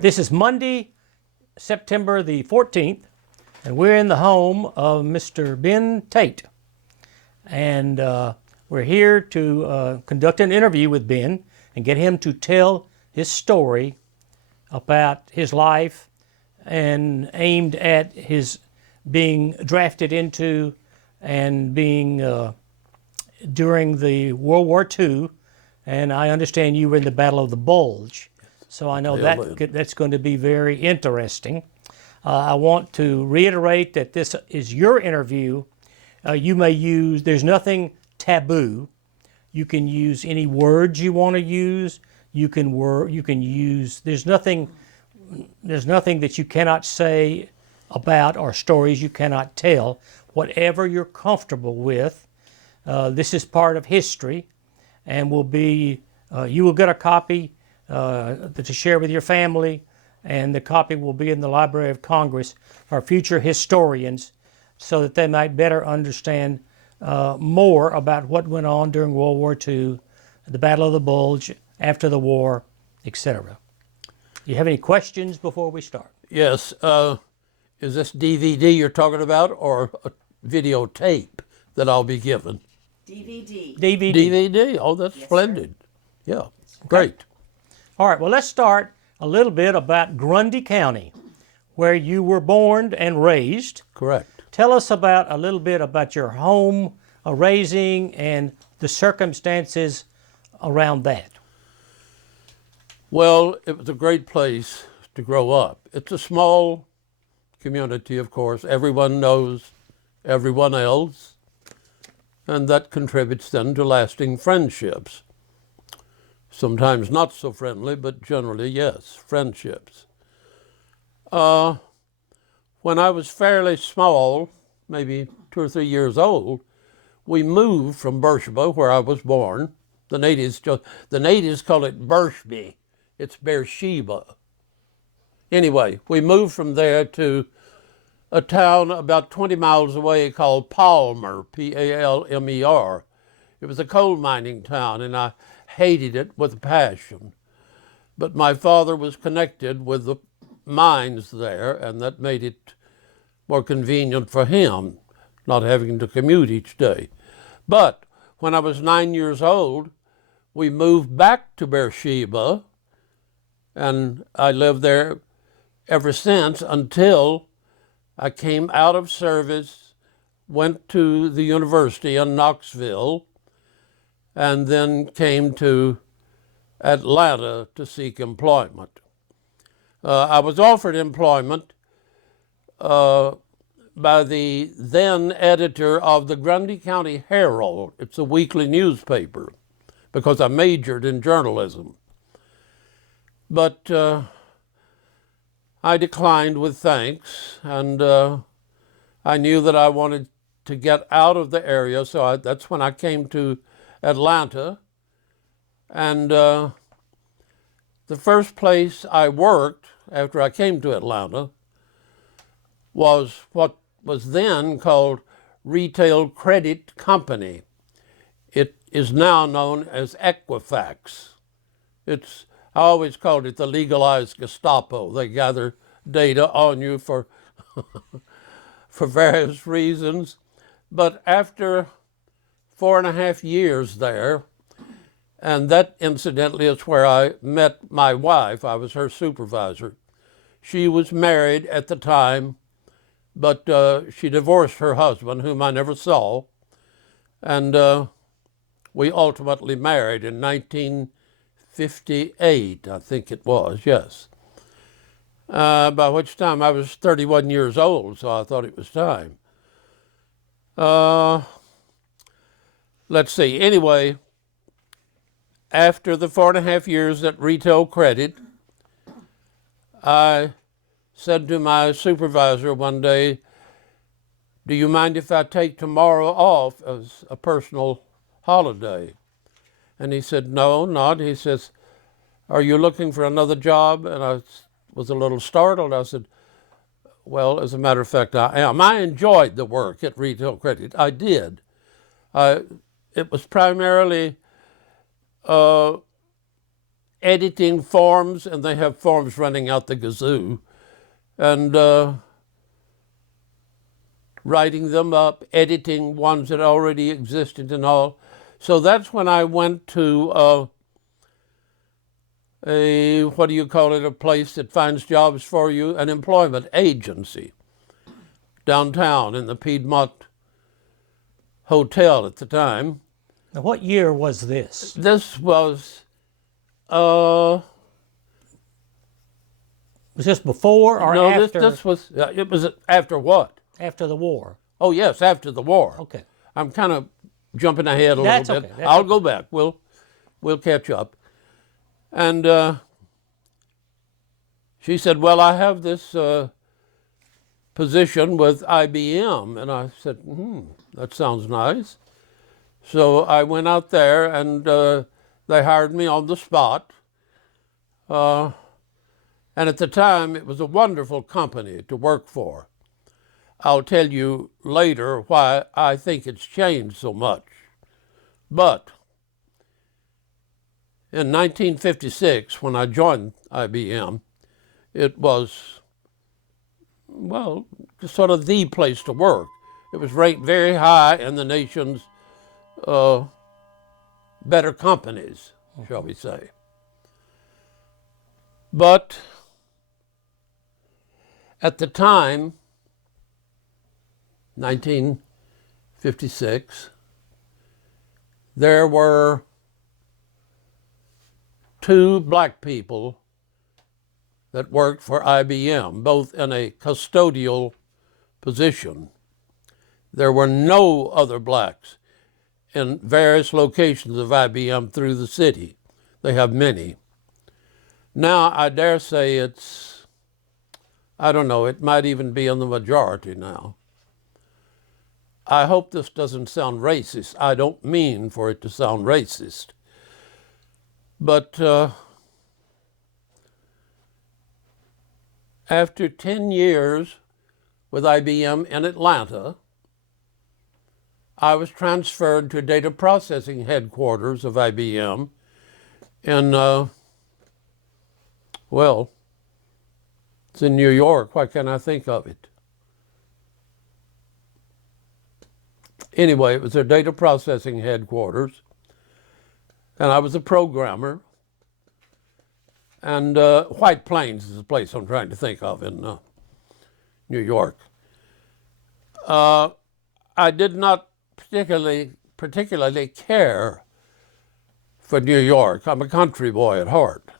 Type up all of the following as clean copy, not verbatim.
This is Monday, September the 14th, and we're in the home of Mr. Bennie Tate. And we're here to conduct an interview with Ben and get him to tell his story about his life and aimed at his being drafted into and being during the World War II. And I understand you were in the Battle of the Bulge. So I know that's going to be very interesting. I want to reiterate that this is your interview. You may use, there's nothing taboo. You can use any words you want to use. You can use, there's nothing that you cannot say about or stories you cannot tell. Whatever you're comfortable with. This is part of history and will be, you will get a copy to share with your family, and the copy will be in the Library of Congress for future historians so that they might better understand more about what went on during World War II, the Battle of the Bulge, after the war, etc. Do you have any questions before we start? Yes. Is this DVD you're talking about or a videotape that I'll be given? DVD. DVD. Oh, that's yes, splendid. Sir. Yeah, okay. Great. All right, well, let's start a little bit about Grundy County, where you were born and raised. Correct. Tell us about a little bit about your home raising and the circumstances around that. Well, it was a great place to grow up. It's a small community, of course. Everyone knows everyone else, and that contributes then to lasting friendships. Sometimes not so friendly, but generally, yes, friendships. When I was fairly small, maybe 2 or 3 years old, we moved from Beersheba, where I was born. The natives call it Bershby. It's Beersheba. Anyway, we moved from there to a town about 20 miles away called Palmer, Palmer. It was a coal mining town, and I hated it with a passion. But my father was connected with the mines there, and that made it more convenient for him, not having to commute each day. But when I was 9 years old, we moved back to Beersheba, and I lived there ever since until I came out of service, went to the University in Knoxville, and then came to Atlanta to seek employment. I was offered employment by the then editor of the Grundy County Herald. It's a weekly newspaper, because I majored in journalism. But I declined with thanks, and I knew that I wanted to get out of the area, so that's when I came to Atlanta. And the first place I worked after I came to Atlanta was what was then called Retail Credit Company. It is now known as Equifax. I always called it the legalized Gestapo. They gather data on you for various reasons. But after 4.5 years there, and that incidentally is where I met my wife. I was her supervisor. She was married at the time, but she divorced her husband, whom I never saw, and we ultimately married in 1958, I think it was, yes. By which time I was 31 years old, so I thought it was time. Let's see, anyway, after the 4.5 years at Retail Credit, I said to my supervisor one day, "Do you mind if I take tomorrow off as a personal holiday?" And he said, "No, not." He says, "Are you looking for another job?" And I was a little startled. I said, "Well, as a matter of fact, I am." I enjoyed the work at Retail Credit. I did. It was primarily editing forms, and they have forms running out the gazoo, and writing them up, editing ones that already existed and all. So that's when I went to what do you call it, a place that finds jobs for you, an employment agency downtown in the Piedmont Hotel at the time. Now, what year was this? This was, Was this before or no, after? this was, it was after what? After the war. Oh, yes, after the war. Okay. I'm kind of jumping ahead a That's little bit. okay, that's I'll okay. go back. We'll catch up. And she said, well, I have this position with IBM. And I said, that sounds nice. So I went out there, and they hired me on the spot. And at the time, it was a wonderful company to work for. I'll tell you later why I think it's changed so much. But in 1956, when I joined IBM, it was, well, sort of the place to work. It was ranked very high in the nation's better companies, shall we say. But at the time, 1956, there were 2 black people that worked for IBM, both in a custodial position. There were no other blacks in various locations of IBM through the city. They have many. Now, I dare say it's, I don't know, it might even be in the majority now. I hope this doesn't sound racist. I don't mean for it to sound racist. But after 10 years with IBM in Atlanta, I was transferred to data processing headquarters of IBM in, well, it's in New York. Why can't I think of it? Anyway, it was their data processing headquarters, and I was a programmer. And White Plains is the place I'm trying to think of in New York. I did not particularly care for New York. I'm a country boy at heart.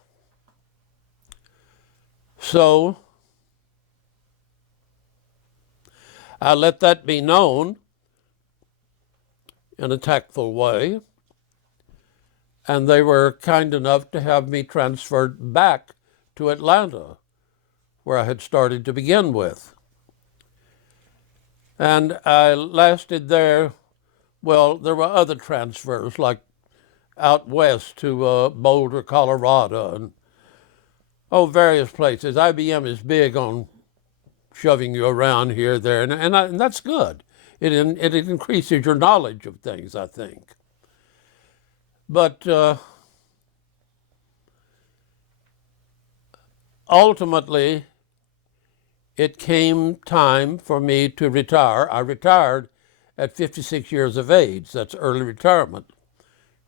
So I let that be known in a tactful way, and they were kind enough to have me transferred back to Atlanta, where I had started to begin with. And I lasted there, well, there were other transfers, like out west to Boulder, Colorado, and various places. IBM is big on shoving you around here, there, and that's good. It increases your knowledge of things, I think. But ultimately, it came time for me to retire. I retired at 56 years of age. That's early retirement,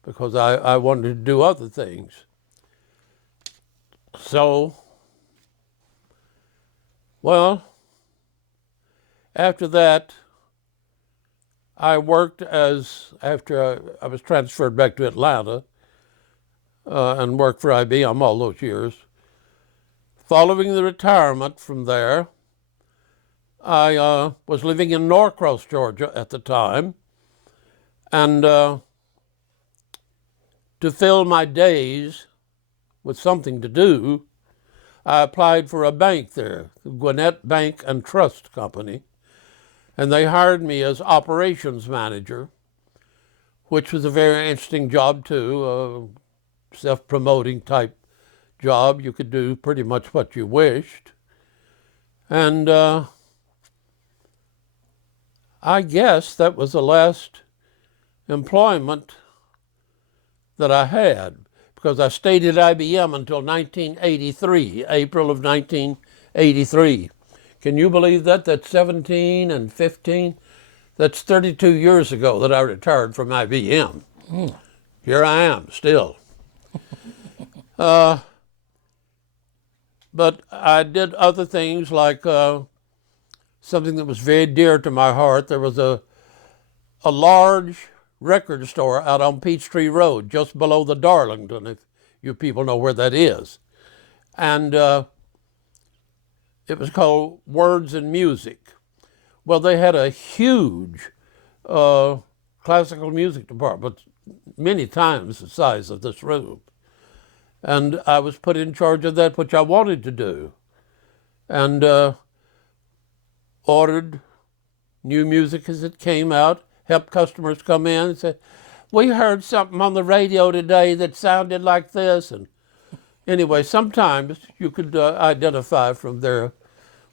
because I wanted to do other things. So, well, after that, I worked after I was transferred back to Atlanta and worked for IBM all those years. Following the retirement from there, I was living in Norcross, Georgia at the time, and to fill my days with something to do, I applied for a bank there, the Gwinnett Bank and Trust Company, and they hired me as operations manager, which was a very interesting job too, a self-promoting type job. You could do pretty much what you wished. And I guess that was the last employment that I had, because I stayed at IBM until 1983, April of 1983. Can you believe that? That's 17 and 15. That's 32 years ago that I retired from IBM. Here I am still. But I did other things like something that was very dear to my heart. There was a large record store out on Peachtree Road, just below the Darlington, if you people know where that is. And it was called Words and Music. Well, they had a huge classical music department, many times the size of this room. And I was put in charge of that, which I wanted to do. And ordered new music as it came out, helped customers come in and say, we heard something on the radio today that sounded like this. And anyway, sometimes you could identify from their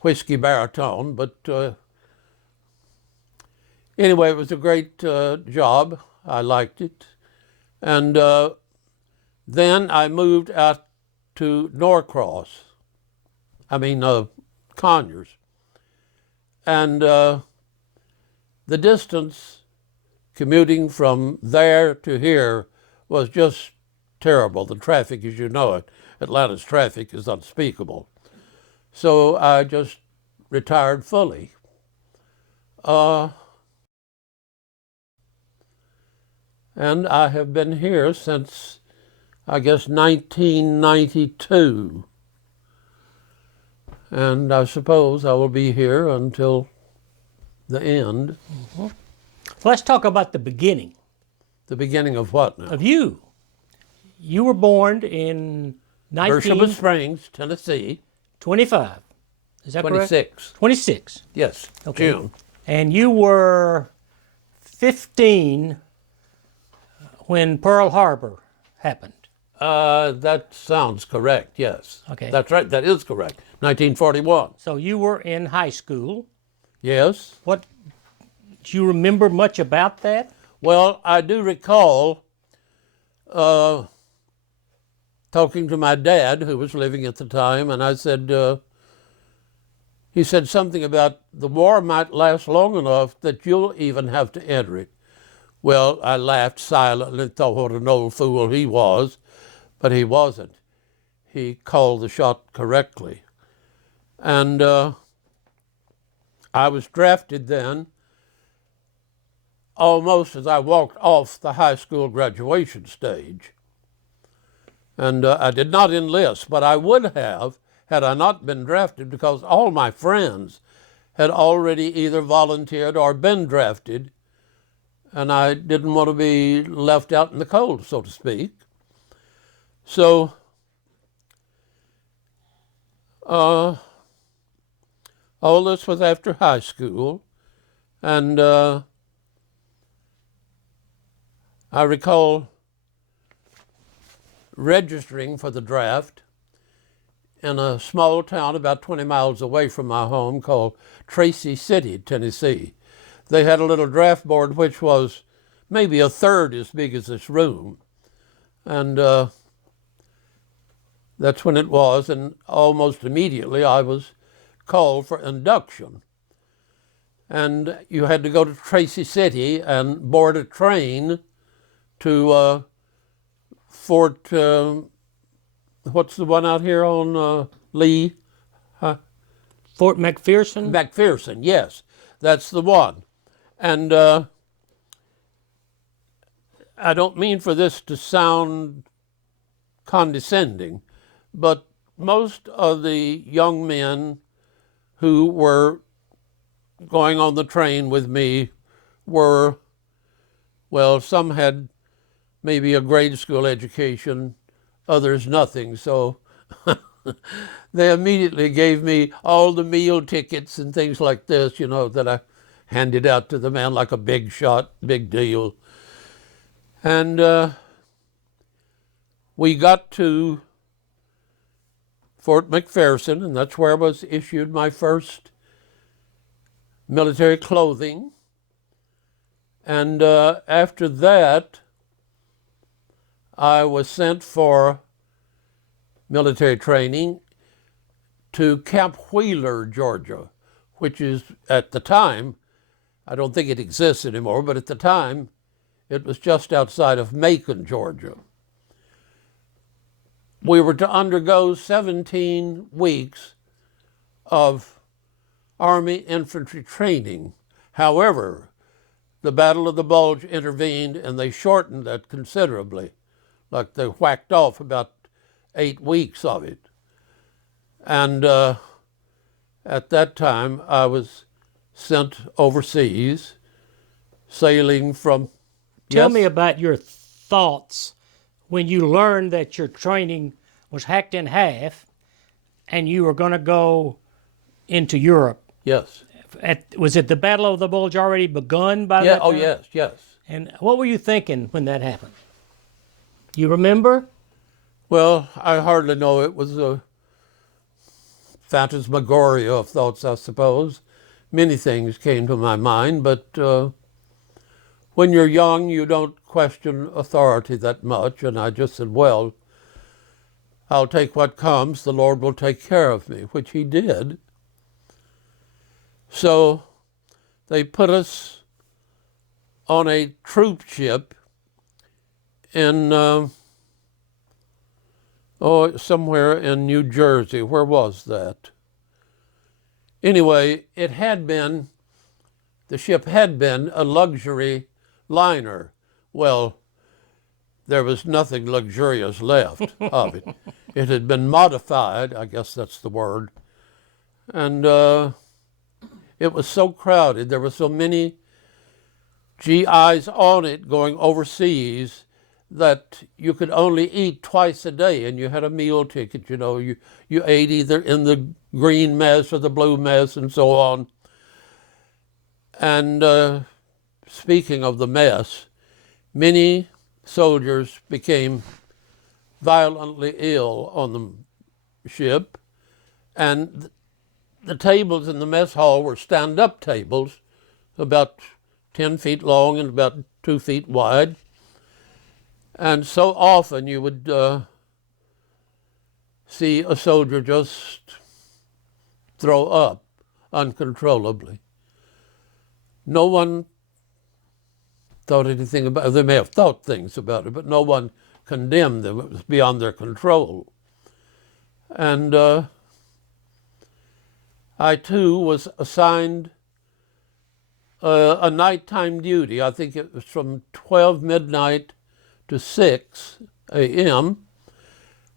whiskey baritone, but anyway, it was a great job. I liked it. And then I moved out to Conyers. And the distance commuting from there to here was just terrible. The traffic, as you know it, Atlanta's traffic is unspeakable. So I just retired fully. And I have been here since, I guess, 1992. And I suppose I will be here until the end. Mm-hmm. Let's talk about the beginning. The beginning of what now? Of you. You were born in Beersheba Springs, Tennessee. 25. Is that 26. correct? 26. Yes, Okay. June. And you were 15 when Pearl Harbor happened. That sounds correct, yes. Okay. That's right, that is correct. 1941. So you were in high school. Yes. What, do you remember much about that? Well, I do recall talking to my dad, who was living at the time, and I said, he said something about the war might last long enough that you'll even have to enter it. Well, I laughed silently and thought what an old fool he was, but he wasn't. He called the shot correctly. And I was drafted then almost as I walked off the high school graduation stage. And I did not enlist, but I would have had I not been drafted, because all my friends had already either volunteered or been drafted, and I didn't want to be left out in the cold, so to speak. So all this was after high school, and I recall registering for the draft in a small town about 20 miles away from my home called Tracy City, Tennessee. They had a little draft board which was maybe a third as big as this room. And that's when it was, and almost immediately I was called for induction. And you had to go to Tracy City and board a train to Fort, what's the one out here on Lee? Fort McPherson? McPherson, yes, that's the one. And I don't mean for this to sound condescending, but most of the young men who were going on the train with me were, well, some had maybe a grade school education, others nothing. So they immediately gave me all the meal tickets and things like this, you know, that I handed out to the man like a big shot, big deal. And we got to Fort McPherson, and that's where I was issued my first military clothing. And after that, I was sent for military training to Camp Wheeler, Georgia, which is at the time, I don't think it exists anymore, but at the time, it was just outside of Macon, Georgia. We were to undergo 17 weeks of Army infantry training. However, the Battle of the Bulge intervened and they shortened that considerably. Like they whacked off about 8 weeks of it. And at that time, I was sent overseas, sailing from... Tell me about your thoughts when you learned that your training was hacked in half and you were going to go into Europe. Yes. Was it the Battle of the Bulge already begun by that time? Oh, yes, yes. And what were you thinking when that happened? You remember? Well, I hardly know. It was a phantasmagoria of thoughts, I suppose. Many things came to my mind, but when you're young, you don't question authority that much. And I just said, well, I'll take what comes. The Lord will take care of me, which he did. So they put us on a troop ship in, somewhere in New Jersey. Where was that? Anyway, the ship had been a luxury liner. Well, there was nothing luxurious left of it. It had been modified, I guess that's the word. And it was so crowded. There were so many GIs on it going overseas that you could only eat twice a day, and you had a meal ticket. You know, you ate either in the green mess or the blue mess and so on. And speaking of the mess, many soldiers became violently ill on the ship, and the tables in the mess hall were stand-up tables, about 10 feet long and about 2 feet wide. And so often you would see a soldier just throw up uncontrollably. No one thought anything about it. They may have thought things about it, but no one condemned them. It was beyond their control. And I, too, was assigned a nighttime duty. I think it was from 12 midnight to 6 a.m.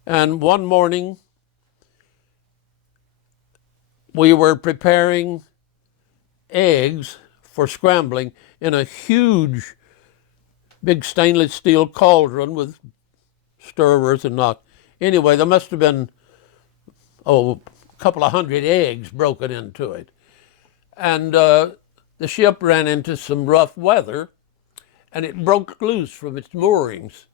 And one morning, we were preparing eggs for scrambling in a huge, big stainless steel cauldron with stirrers and not. Anyway, there must have been, a couple of hundred eggs broken into it. And the ship ran into some rough weather, and it broke loose from its moorings.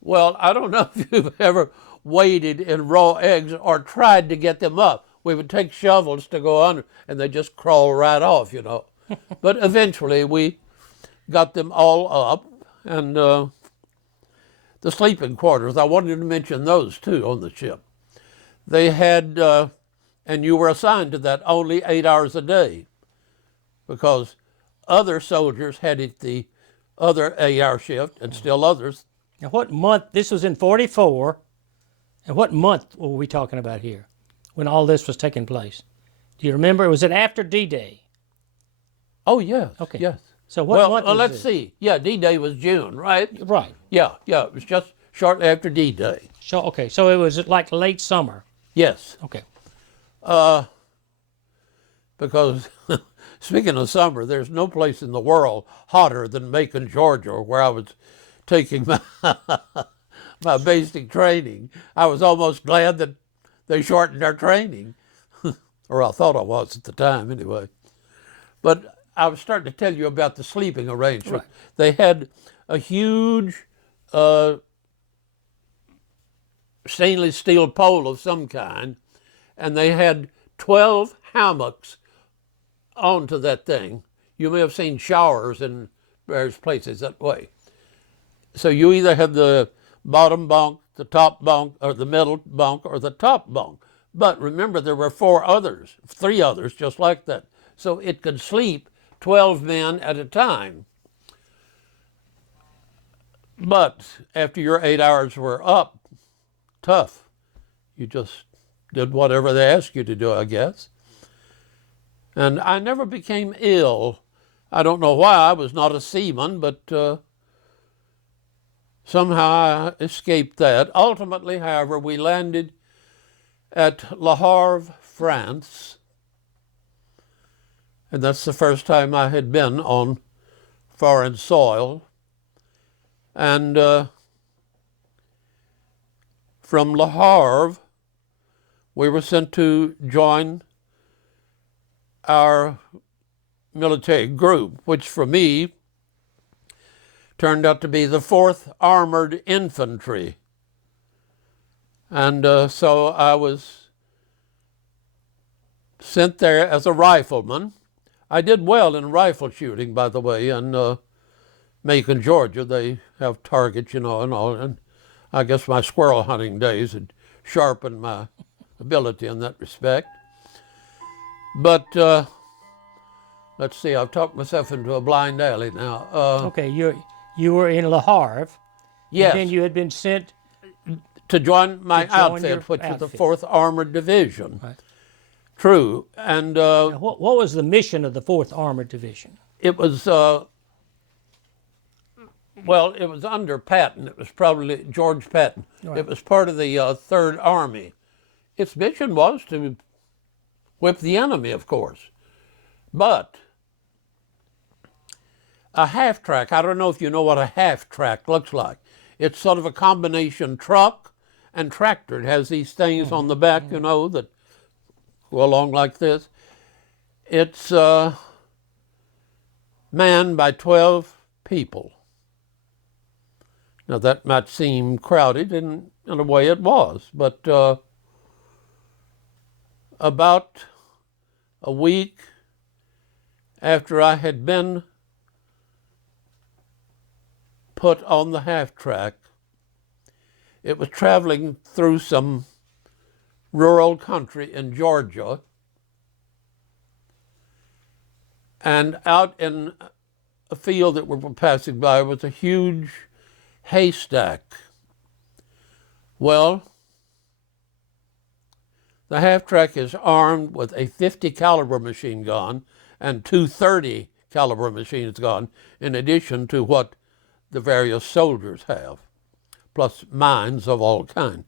Well, I don't know if you've ever waded in raw eggs or tried to get them up. We would take shovels to go under, and they just crawl right off, you know. But eventually we got them all up, and the sleeping quarters, I wanted to mention those too on the ship. They had, and you were assigned to that only 8 hours a day, because other soldiers had it the other 8-hour shift, and still others. Now, what month? This was in 44. And what month were we talking about here when all this was taking place? Do you remember? Was it after D-Day? Oh, yes. Okay. Yes. So what month was let's this? see. Yeah, D-Day was June, right? Right. Yeah, it was just shortly after D-Day. So, okay, so it was like late summer. Yes. Okay. Because speaking of summer, there's no place in the world hotter than Macon, Georgia, where I was taking my basic training. I was almost glad that they shortened our training, or I thought I was at the time anyway. But I was starting to tell you about the sleeping arrangement. Right. They had a huge stainless steel pole of some kind, and they had 12 hammocks onto that thing. You may have seen showers in various places that way. So you either had the bottom bunk, the top bunk, or the middle bunk, or the top bunk. But remember, there were three others just like that. So it could sleep 12 men at a time. But after your 8 hours were up, tough. You just did whatever they asked you to do, I guess. And I never became ill. I don't know why. I was not a seaman, but somehow I escaped that. Ultimately, however, we landed at Le Havre, France. And that's the first time I had been on foreign soil. And from Le Havre, we were sent to join our military group, which for me turned out to be the 4th Armored Infantry. And so I was sent there as a rifleman. I did well in rifle shooting, by the way, in Macon, Georgia. They have targets, you know, and all. And I guess my squirrel hunting days had sharpened my ability in that respect. But let's see, I've talked myself into a blind alley now. Okay, you were in Le Havre. Yes. And then you had been sent to join my to join your outfit, which was the outfit. 4th Armored Division. Right. True. And Now, what was the mission of the 4th Armored Division? it was, well, it was under Patton. It was probably George Patton. Right. It was part of the 3rd Army. Its mission was to whip the enemy, of course. But a half-track, I don't know if you know what a half-track looks like. It's sort of a combination truck and tractor. It has these things on the back, you know, that go along like this. It's manned by 12 people. Now that might seem crowded, and in a way it was, but about a week after I had been put on the half-track, it was traveling through some rural country in Georgia, and out in a field that we were passing by was a huge haystack. Well, the half-track is armed with a 50 caliber machine gun and two 30 caliber machine guns, in addition to what the various soldiers have, plus mines of all kinds.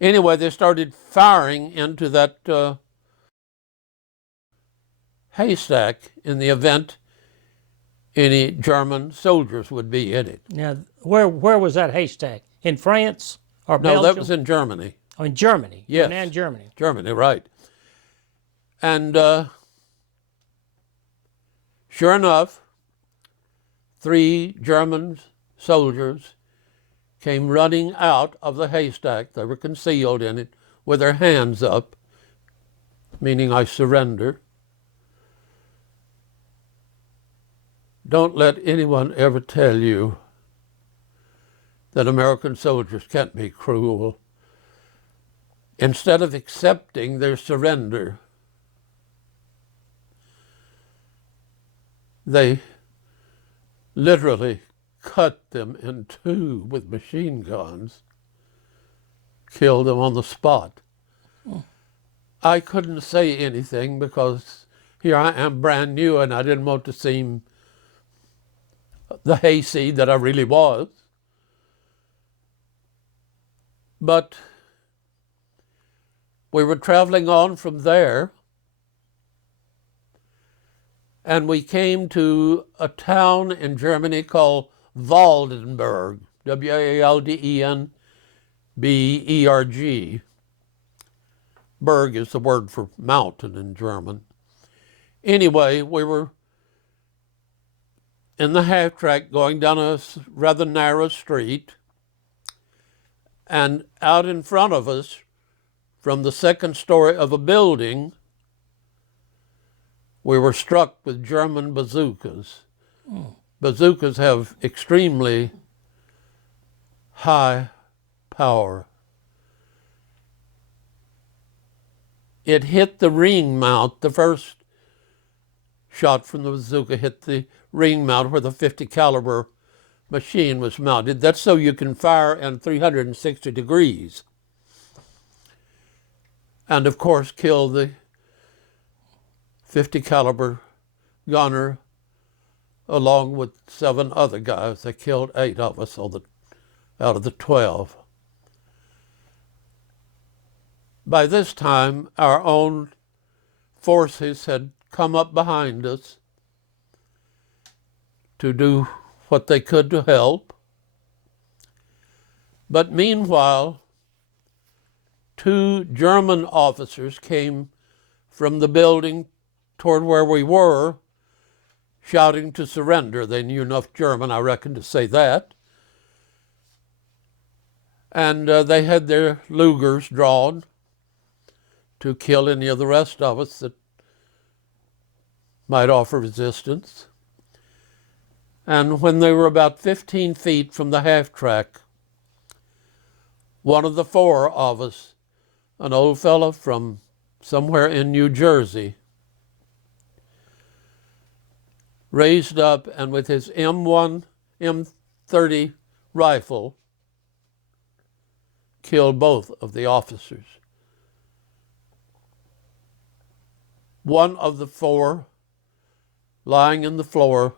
Anyway, they started firing into that haystack in the event any German soldiers would be in it. Now, where was that haystack? In France or Belgium? No, that was in Germany. Oh, in Germany. Yes. And Germany. Germany, right. And sure enough, 3 German soldiers came running out of the haystack. They were concealed in it with their hands up, meaning I surrender. Don't let anyone ever tell you that American soldiers can't be cruel. Instead of accepting their surrender, they literally cut them in two with machine guns, killed them on the spot. I couldn't say anything because here I am brand new and I didn't want to seem the hayseed that I really was. But we were traveling on from there, and we came to a town in Germany called Waldenberg, W-A-L-D-E-N-B-E-R-G. Berg is the word for mountain in German. Anyway, we were in the half-track going down a rather narrow street, and out in front of us, from the second story of a building, we were struck with German bazookas. Bazookas have extremely high power. It hit the ring mount. The first shot from the bazooka hit the ring mount where the 50 caliber machine was mounted. That's so you can fire in 360 degrees. And of course kill the 50 caliber gunner along with 7 other guys. They killed 8 of us out of the 12. By this time, our own forces had come up behind us to do what they could to help. But meanwhile, 2 German officers came from the building toward where we were, shouting to surrender. They knew enough German, I reckon, to say that. And they had their Lugers drawn to kill any of the rest of us that might offer resistance. And when they were about 15 feet from the half-track, one of the 4 of us, an old fellow from somewhere in New Jersey, raised up and with his M30 rifle killed both of the officers. One of the 4, lying in the floor,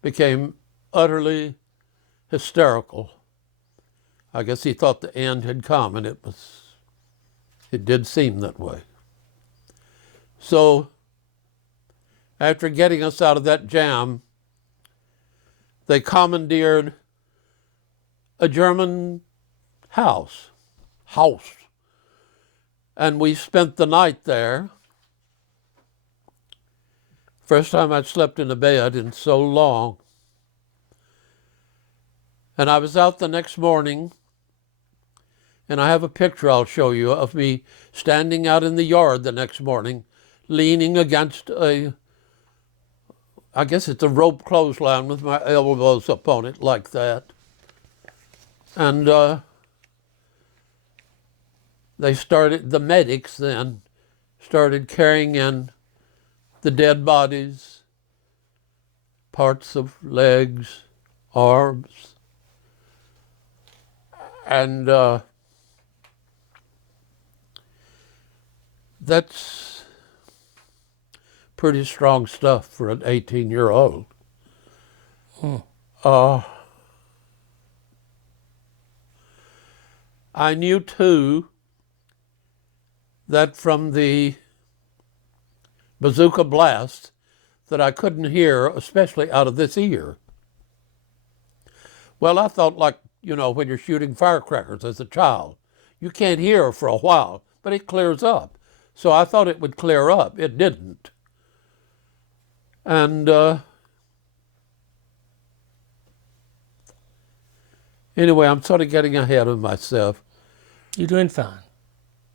became utterly hysterical. I guess he thought the end had come, and it did seem that way. So, after getting us out of that jam, they commandeered a German house, and we spent the night there. First time I'd slept in a bed in so long. And I was out the next morning, and I have a picture I'll show you of me standing out in the yard the next morning, leaning against I guess it's a rope clothesline with my elbows up on it like that. And the medics then started carrying in the dead bodies, parts of legs, arms, and that's pretty strong stuff for an 18-year-old. I knew, too, that from the bazooka blast that I couldn't hear, especially out of this ear. Well, I thought, like, when you're shooting firecrackers as a child, you can't hear for a while, but it clears up. So I thought it would clear up. It didn't. And anyway, I'm sort of getting ahead of myself. You're doing fine.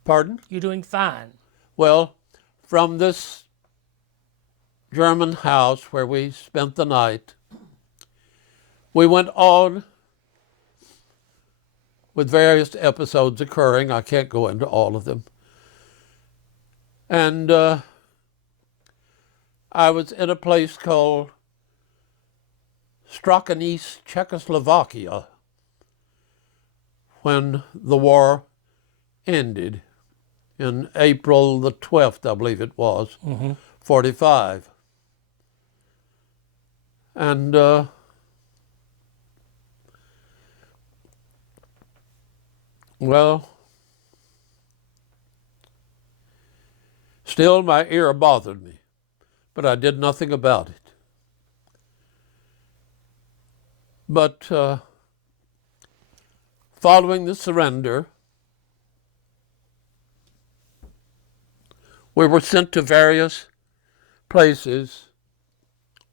Pardon? You're doing fine. Well, from this German house where we spent the night, we went on with various episodes occurring. I can't go into all of them. And I was in a place called Strakonice, Czechoslovakia, when the war ended in April the 12th, I believe it was, 45. And well, still my ear bothered me, but I did nothing about it. But following the surrender, we were sent to various places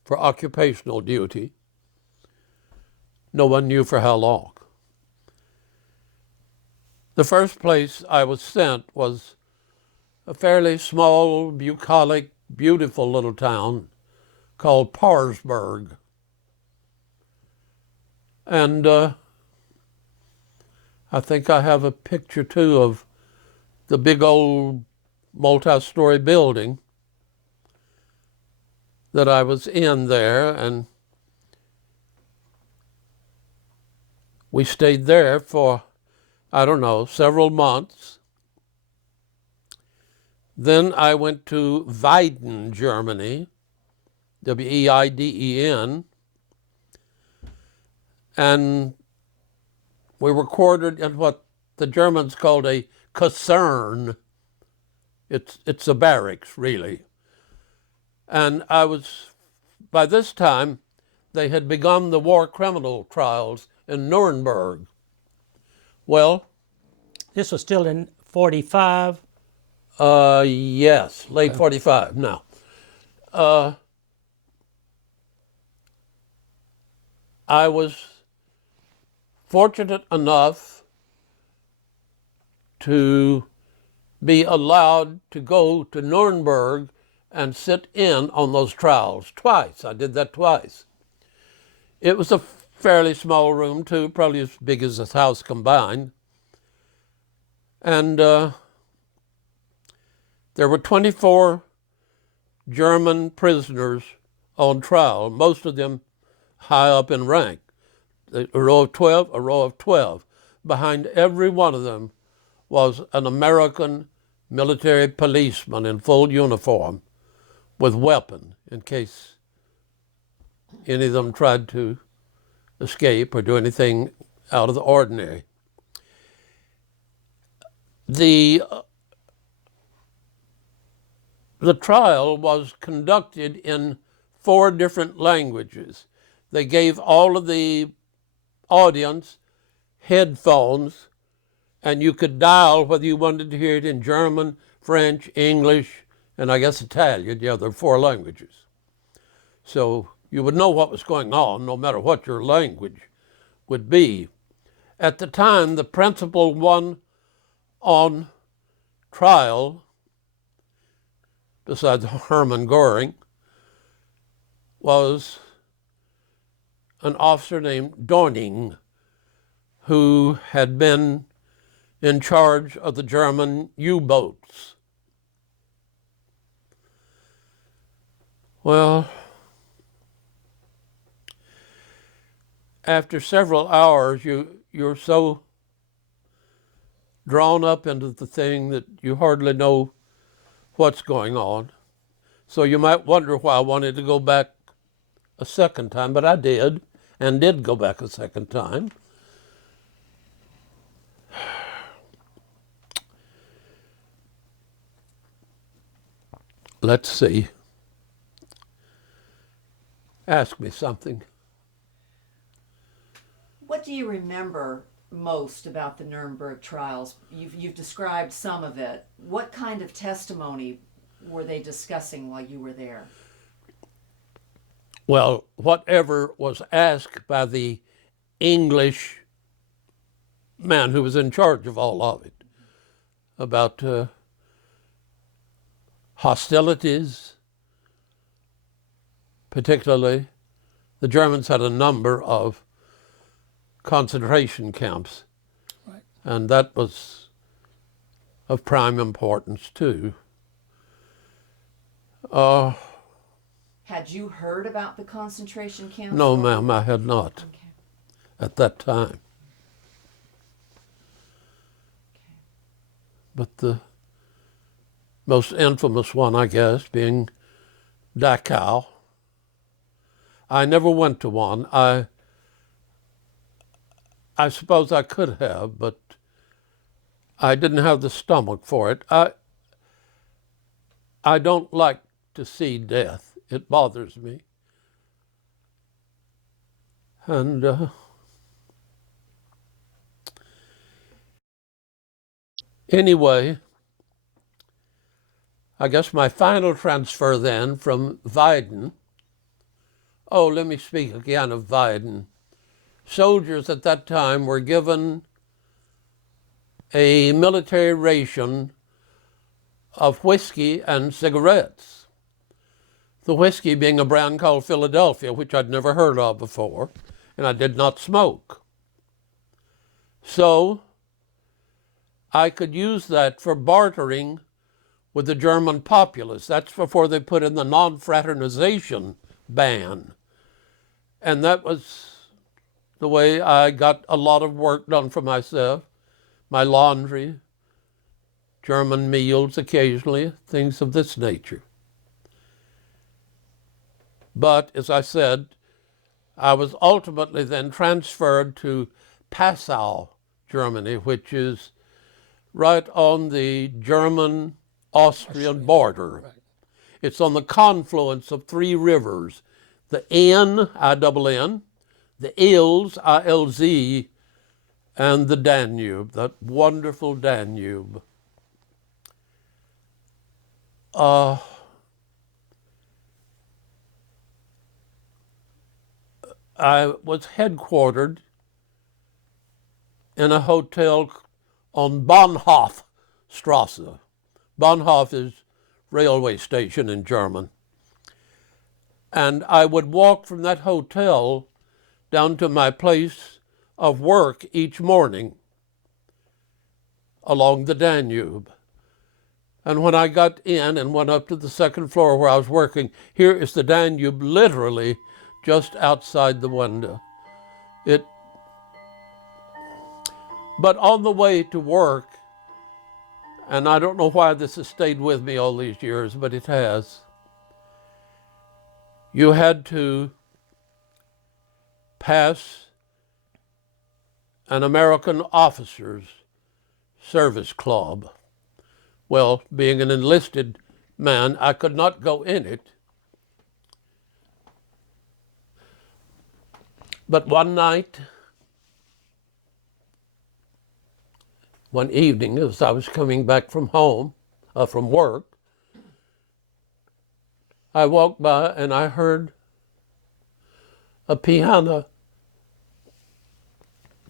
for occupational duty. No one knew for how long. The first place I was sent was a fairly small, bucolic, beautiful little town called Parsburg. And I think I have a picture too of the big old multi-story building that I was in there, and we stayed there for, I don't know, several months. Then I went to Wieden, Germany, Weiden, and we were quartered in what the Germans called a Kaserne. It's a barracks, really. And by this time, they had begun the war criminal trials in Nuremberg. Well, This was still in 45. yes, late 45 now. I was fortunate enough to be allowed to go to Nuremberg and sit in on those trials twice. I did that twice. It was a fairly small room too, probably as big as this house combined. And there were 24 German prisoners on trial, most of them high up in rank. A row of 12, a row of 12. Behind every one of them was an American military policeman in full uniform with weapon in case any of them tried to escape or do anything out of the ordinary. The trial was conducted in 4 different languages. They gave all of the audience headphones, and you could dial whether you wanted to hear it in German, French, English, and I guess Italian, the other 4 languages. So you would know what was going on no matter what your language would be. At the time, the principal one on trial, besides Hermann Goring, was an officer named Dorning, who had been in charge of the German U-boats. Well, after several hours, you're so drawn up into the thing that you hardly know what's going on. So you might wonder why I wanted to go back a second time, but I did, and did go back a second time. Let's see. Ask me something. What do you remember most about the Nuremberg trials? You've described some of it. What kind of testimony were they discussing while you were there? Well, whatever was asked by the English man who was in charge of all of it about hostilities, particularly. The Germans had a number of concentration camps, Right. and that was of prime importance too. Had you heard about the concentration camps? No, ma'am, I had not Okay. at that time. But the most infamous one, I guess, being Dachau. I never went to one. I suppose I could have, but I didn't have the stomach for it. I don't like to see death. It bothers me. And anyway, I guess my final transfer then from Wieden. Oh, let me speak again of Wieden. Soldiers at that time were given a military ration of whiskey and cigarettes. The whiskey being a brand called Philadelphia, which I'd never heard of before, and I did not smoke. So I could use that for bartering with the German populace. That's before they put in the non-fraternization ban. And that was the way I got a lot of work done for myself, my laundry, German meals occasionally, things of this nature. But, as I said, I was ultimately then transferred to Passau, Germany, which is right on the German-Austrian border. Right. It's on the confluence of three rivers, the Inn, I-double-N, the Ilz, I-L-Z, and the Danube, that wonderful Danube. I was headquartered in a hotel on Bahnhofstrasse. Bahnhof is railway station in German. And I would walk from that hotel down to my place of work each morning along the Danube. And when I got in and went up to the second floor where I was working, here is the Danube literally just outside the window. But on the way to work, and I don't know why this has stayed with me all these years, but it has, you had to pass an American officers service club. Well, being an enlisted man, I could not go in it. But one evening, as I was coming back from work, I walked by and I heard a piano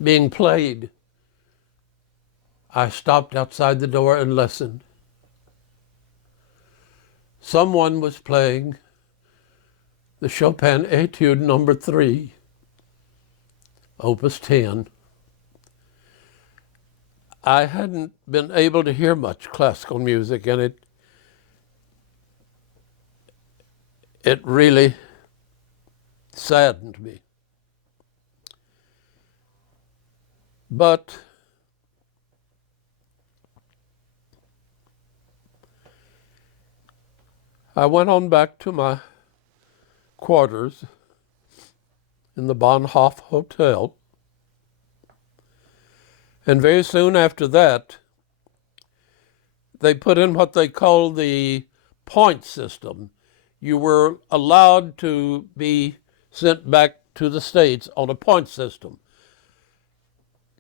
being played. I stopped outside the door and listened. Someone was playing the Chopin Etude No. 3, Opus 10. I hadn't been able to hear much classical music, and it really saddened me. But I went on back to my quarters in the Bahnhof Hotel, and very soon after that, they put in what they call the point system. You were allowed to be sent back to the States on a point system.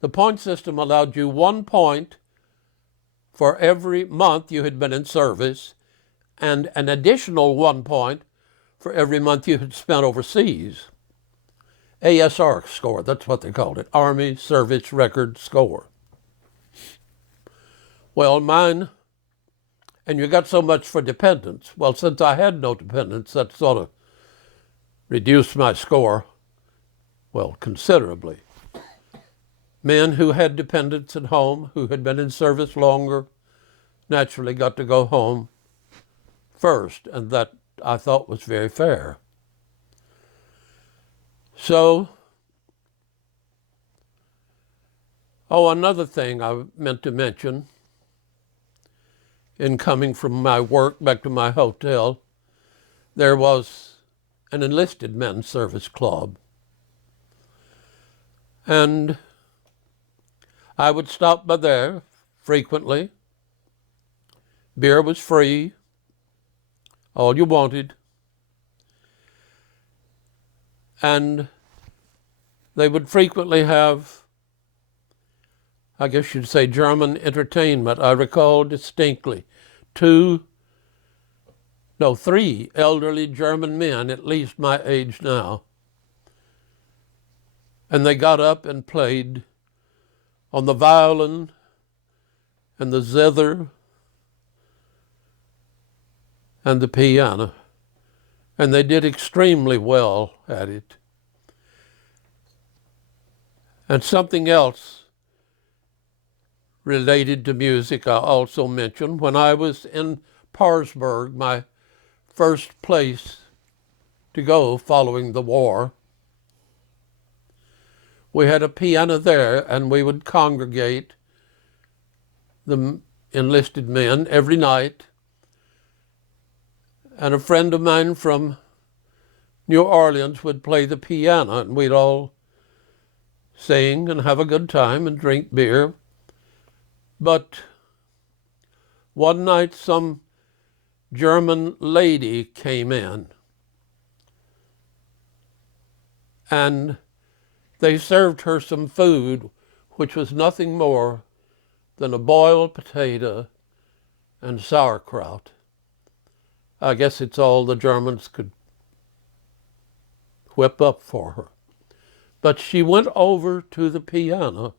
The point system allowed you 1 point for every month you had been in service, and an additional 1 point for every month you had spent overseas. ASR score, that's what they called it, Army Service Record Score. Well, mine, and you got so much for dependents. Well, since I had no dependents, that sort of reduced my score, well, considerably. Men who had dependents at home, who had been in service longer, naturally got to go home first, and that I thought was very fair. So, another thing I meant to mention in coming from my work back to my hotel, there was an enlisted men's service club. And I would stop by there frequently. Beer was free, all you wanted. And they would frequently have, I guess you'd say, German entertainment. I recall distinctly 3 elderly German men, at least my age now. And they got up and played on the violin and the zither and the piano. And they did extremely well at it. And something else related to music, I also mentioned when I was in Parsburg, my first place to go following the war. We had a piano there, and we would congregate the enlisted men every night. And a friend of mine from New Orleans would play the piano, and we'd all sing and have a good time and drink beer. But one night some German lady came in, and they served her some food, which was nothing more than a boiled potato and sauerkraut. I guess it's all the Germans could whip up for her. But she went over to the piano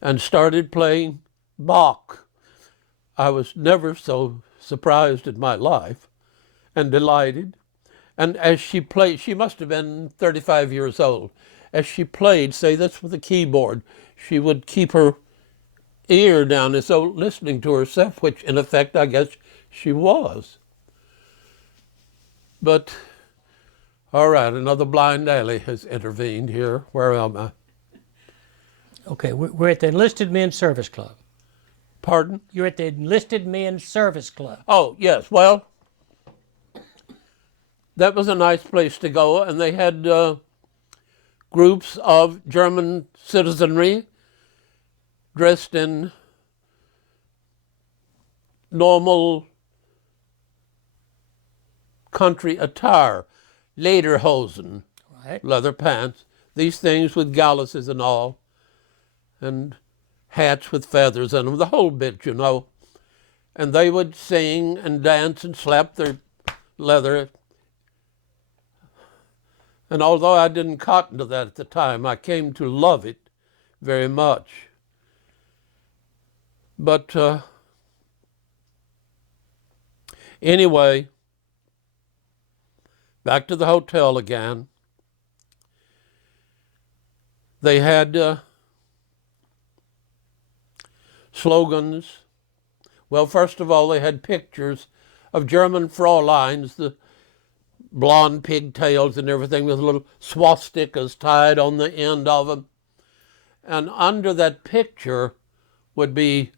and started playing Bach. I was never so surprised in my life and delighted. And as she played, she must have been 35 years old. As she played, say this with a keyboard, she would keep her ear down as though listening to herself, which in effect I guess she was. But, all right, another blind alley has intervened here. Where am I? Okay, we're at the Enlisted Men's Service Club. Pardon? You're at the Enlisted Men's Service Club. Oh, yes, well, that was a nice place to go, and they had groups of German citizenry dressed in normal country attire, lederhosen, Right. leather pants, these things with galluses and all, and hats with feathers in them, the whole bit, you know. And they would sing and dance and slap their leather. And although I didn't cotton to that at the time, I came to love it very much. But anyway, back to the hotel again. They had slogans. Well, first of all, they had pictures of German Fräuleins, the blonde pigtails and everything, with little swastikas tied on the end of them. And under that picture would be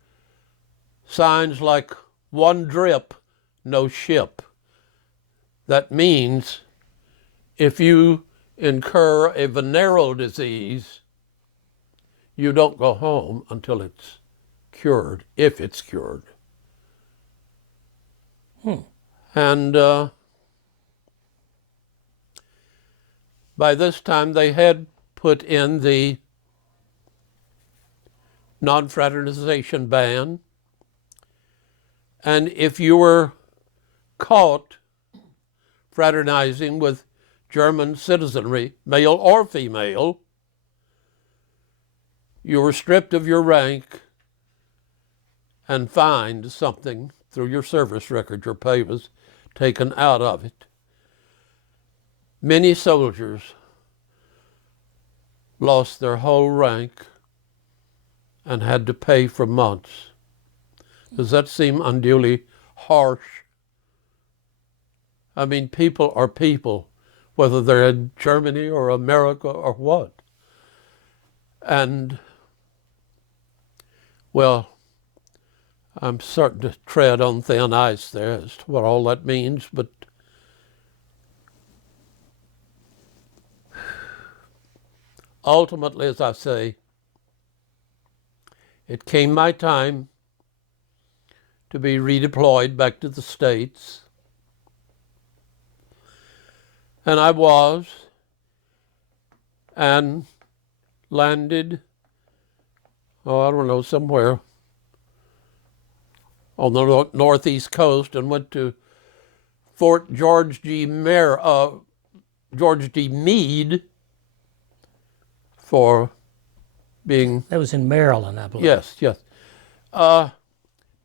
signs like "one drip, no ship." That means if you incur a venereal disease, you don't go home until it's cured, if it's cured. And by this time they had put in the non-fraternization ban, and if you were caught fraternizing with German citizenry, male or female, you were stripped of your rank and fined something through your service record. Your pay was taken out of it. Many soldiers lost their whole rank and had to pay for months. Does that seem unduly harsh? I mean, people are people, whether they're in Germany or America or what. And, well, I'm starting to tread on thin ice there as to what all that means, but ultimately, as I say, it came my time to be redeployed back to the States. And I was, and landed, I don't know, somewhere on the northeast coast, and went to Fort George D. Meade for being... That was in Maryland, I believe. Yes, yes.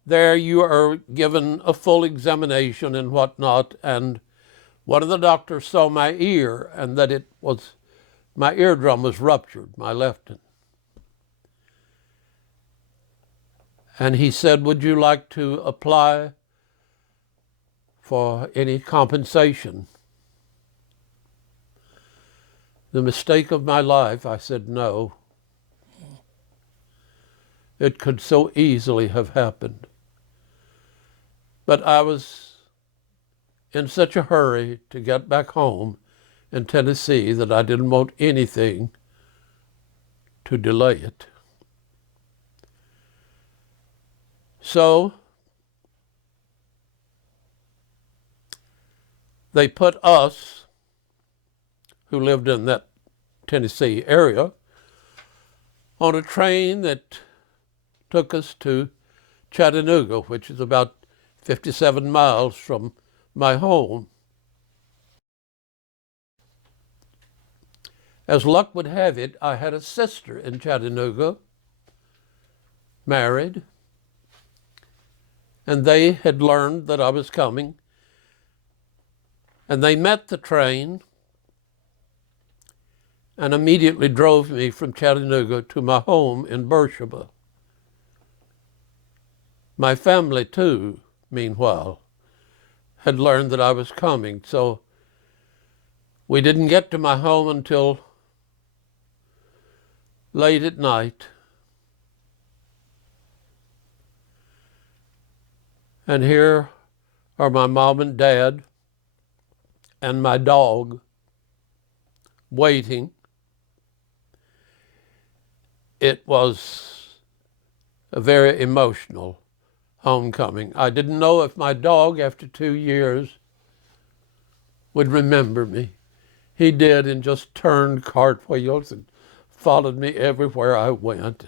There you are given a full examination and whatnot, and one of the doctors saw my ear, and that it was, my eardrum was ruptured, my left one. And he said, would you like to apply for any compensation? The mistake of my life, I said no. It could so easily have happened. But I was in such a hurry to get back home in Tennessee that I didn't want anything to delay it. So they put us, who lived in that Tennessee area, on a train that took us to Chattanooga, which is about 57 miles from my home. As luck would have it, I had a sister in Chattanooga, married, and they had learned that I was coming, and they met the train and immediately drove me from Chattanooga to my home in Beersheba. My family, too, meanwhile, had learned that I was coming, so we didn't get to my home until late at night. And here are my mom and dad and my dog waiting. It was a very emotional homecoming. I didn't know if my dog, after 2 years, would remember me. He did, and just turned cartwheels and followed me everywhere I went.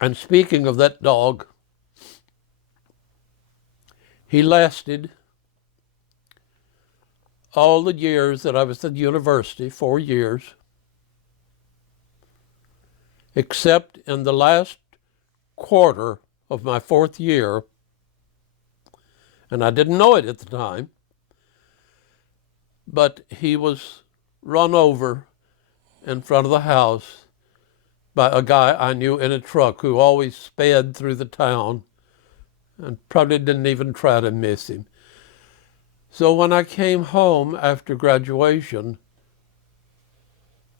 And speaking of that dog, he lasted all the years that I was at university, 4 years, except in the last quarter of my 4th year, and I didn't know it at the time, but he was run over in front of the house by a guy I knew in a truck who always sped through the town and probably didn't even try to miss him. So when I came home after graduation,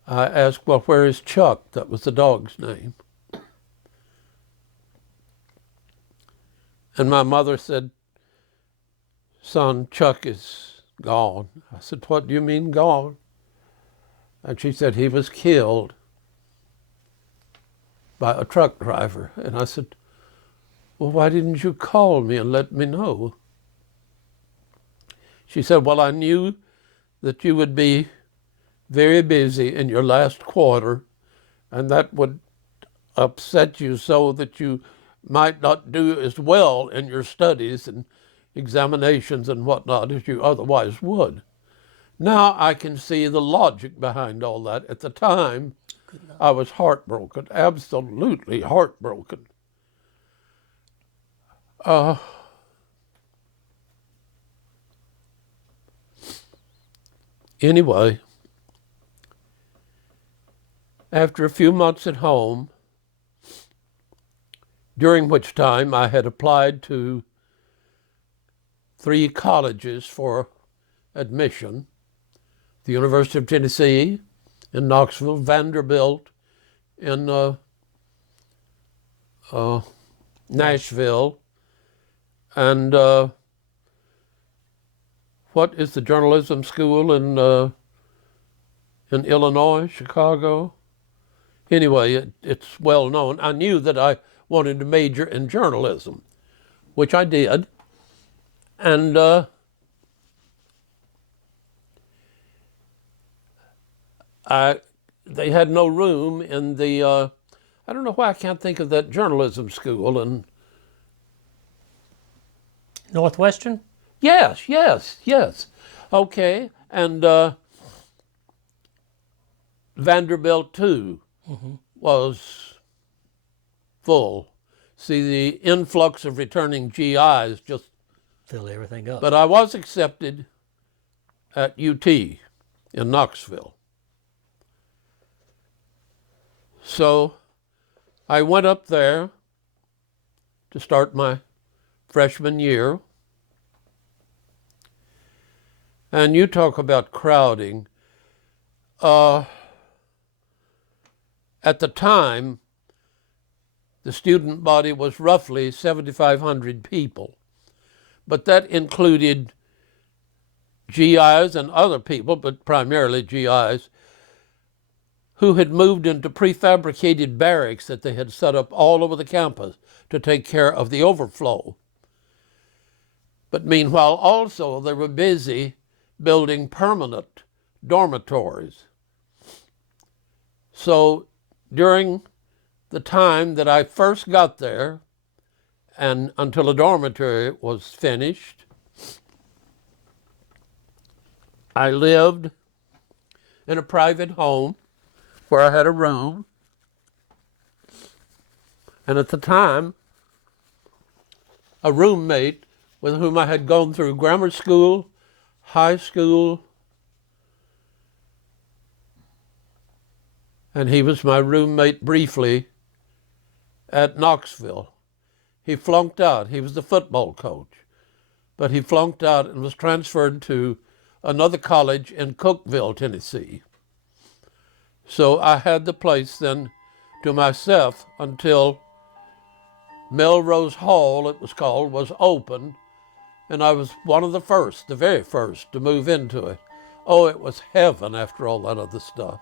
I asked, well, where is Chuck? That was the dog's name. And my mother said, son, Chuck is gone. I said, what do you mean gone? And she said, he was killed by a truck driver. And I said, well, why didn't you call me and let me know? She said, well, I knew that you would be very busy in your last quarter, and that would upset you so that you might not do as well in your studies and examinations and whatnot as you otherwise would. Now I can see the logic behind all that. At the time, I was heartbroken, absolutely heartbroken. Anyway, after a few months at home, during which time I had applied to 3 colleges for admission: the University of Tennessee in Knoxville, Vanderbilt in Nashville, and what is the journalism school in Illinois, Chicago? Anyway, it's well known. I knew that I wanted to major in journalism, which I did, and they had no room in the, I don't know why I can't think of that journalism school. And Northwestern? Yes. Okay, and Vanderbilt too was full. See, the influx of returning GIs just Fill everything up. But I was accepted at UT in Knoxville. So I went up there to start my freshman year. And you talk about crowding. At the time, the student body was roughly 7,500 people, but that included GIs and other people, but primarily GIs, who had moved into prefabricated barracks that they had set up all over the campus to take care of the overflow. But meanwhile, also, they were busy building permanent dormitories. So during the time that I first got there, and until a dormitory was finished, I lived in a private home where I had a room. And at the time, a roommate with whom I had gone through grammar school, high school, and he was my roommate briefly at Knoxville. He flunked out. He was the football coach, but he flunked out and was transferred to another college in Cookeville, Tennessee. So I had the place then to myself until Melrose Hall, it was called, was open, and I was one of the first, the very first, to move into it. Oh, it was heaven after all that other stuff.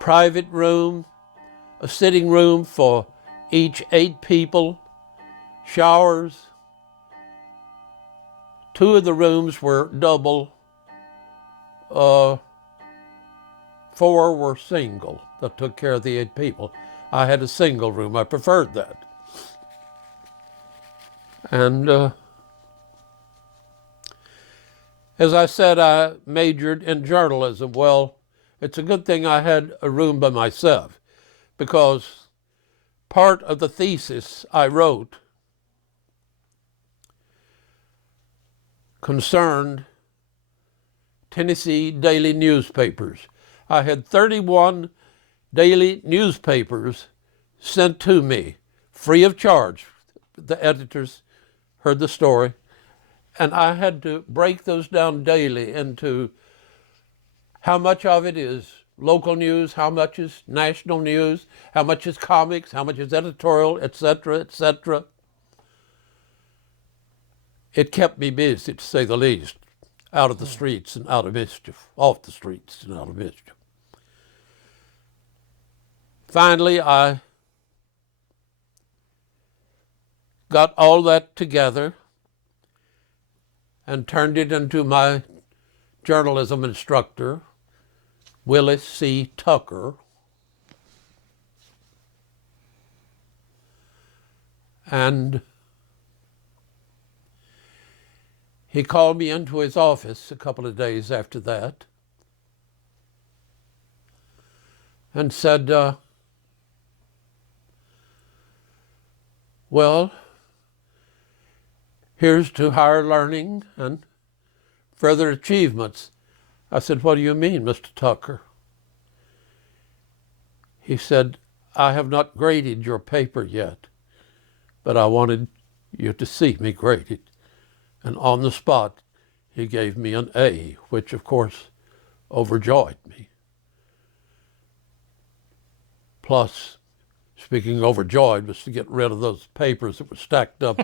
Private room, a sitting room for each 8 people, showers. 2 of the rooms were double, 4 were single that took care of the 8 people. I had a single room. I preferred that. And as I said, I majored in journalism. Well, it's a good thing I had a room by myself, because part of the thesis I wrote concerned Tennessee daily newspapers. I had 31 daily newspapers sent to me free of charge. The editors heard the story, and I had to break those down daily into how much of it is local news, how much is national news, how much is comics, how much is editorial, etc., etc. It kept me busy, to say the least, out of the streets and out of mischief, off the streets and out of mischief. Finally, I got all that together and turned it into my journalism instructor, Willis C. Tucker. And he called me into his office a couple of days after that and said, well, here's to higher learning and further achievements. I said, what do you mean, Mr. Tucker? He said, I have not graded your paper yet, but I wanted you to see me grade it. And on the spot, he gave me an A, which of course overjoyed me. Plus, speaking overjoyed was to get rid of those papers that were stacked up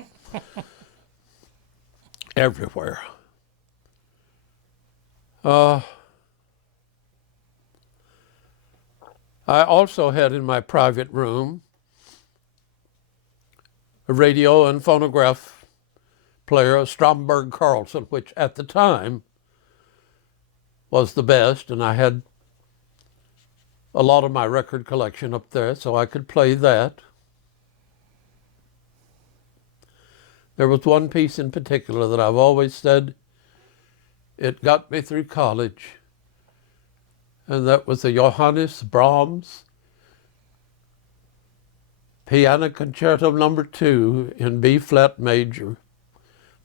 everywhere. I also had in my private room a radio and phonograph player, a Stromberg Carlson, which at the time was the best, and I had a lot of my record collection up there, so I could play that. There was one piece in particular that I've always said it got me through college, and that was the Johannes Brahms Piano Concerto No. 2 in B-flat major.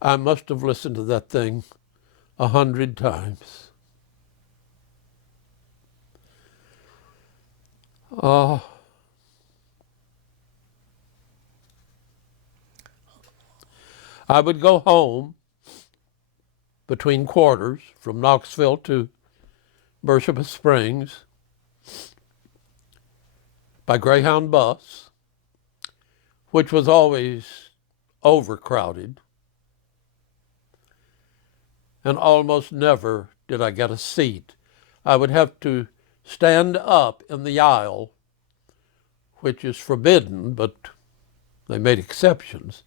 I must have listened to that thing 100 times. I would go home between quarters from Knoxville to Bishop Springs by Greyhound bus, which was always overcrowded, and almost never did I get a seat. I would have to stand up in the aisle, which is forbidden, but they made exceptions.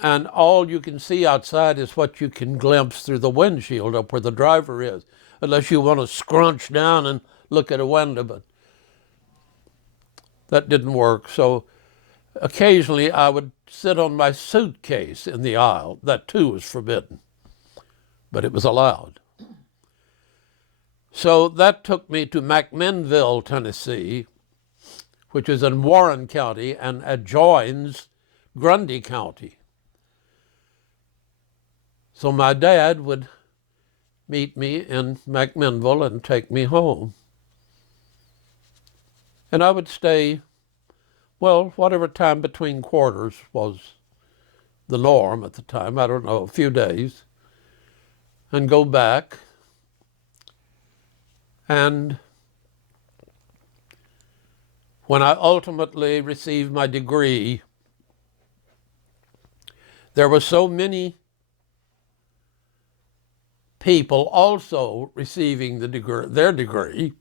And all you can see outside is what you can glimpse through the windshield up where the driver is, unless you want to scrunch down and look at a window, but that didn't work. So occasionally I would sit on my suitcase in the aisle. That too was forbidden, but it was allowed. So that took me to McMinnville, Tennessee, which is in Warren County and adjoins Grundy County. So my dad would meet me in McMinnville and take me home. And I would stay, well, whatever time between quarters was the norm at the time, I don't know, a few days, and go back. And when I ultimately received my degree, there were so many people also receiving their degree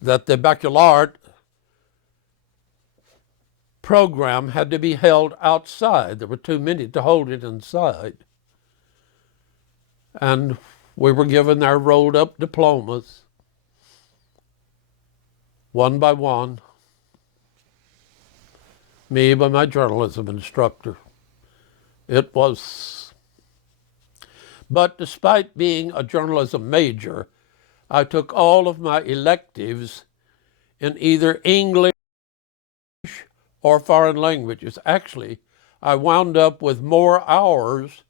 that the baccalaureate program had to be held outside. There were too many to hold it inside. And we were given our rolled up diplomas, one by one, me by my journalism instructor. It was, but despite being a journalism major, I took all of my electives in either English or foreign languages. Actually, I wound up with more hours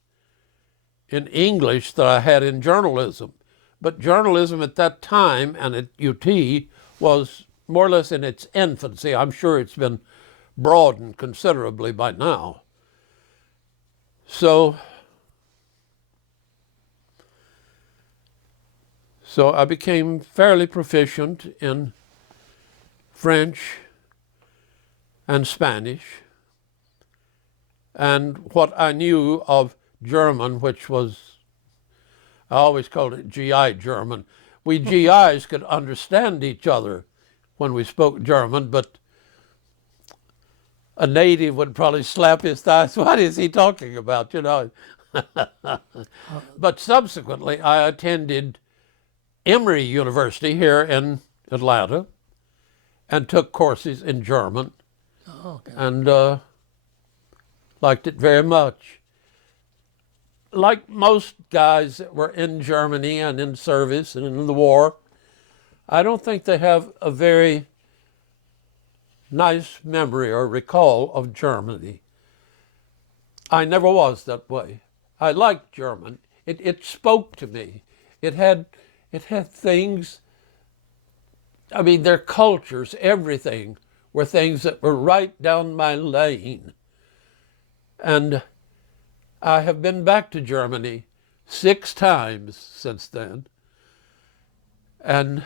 in English than I had in journalism. But journalism at that time and at UT was more or less in its infancy. I'm sure it's been broadened considerably by now. So I became fairly proficient in French and Spanish, and what I knew of German, which was, I always called it GI German. We GIs could understand each other when we spoke German, but a native would probably slap his thighs. What is he talking about, you know? But subsequently, I attended Emory University here in Atlanta and took courses in German. Oh, okay. And liked it very much. Like most guys that were in Germany and in service and in the war, I don't think they have a very nice memory or recall of Germany. I never was that way. I liked German. It spoke to me. It had things, I mean, their cultures, everything, were things that were right down my lane. And I have been back to Germany 6 times since then. And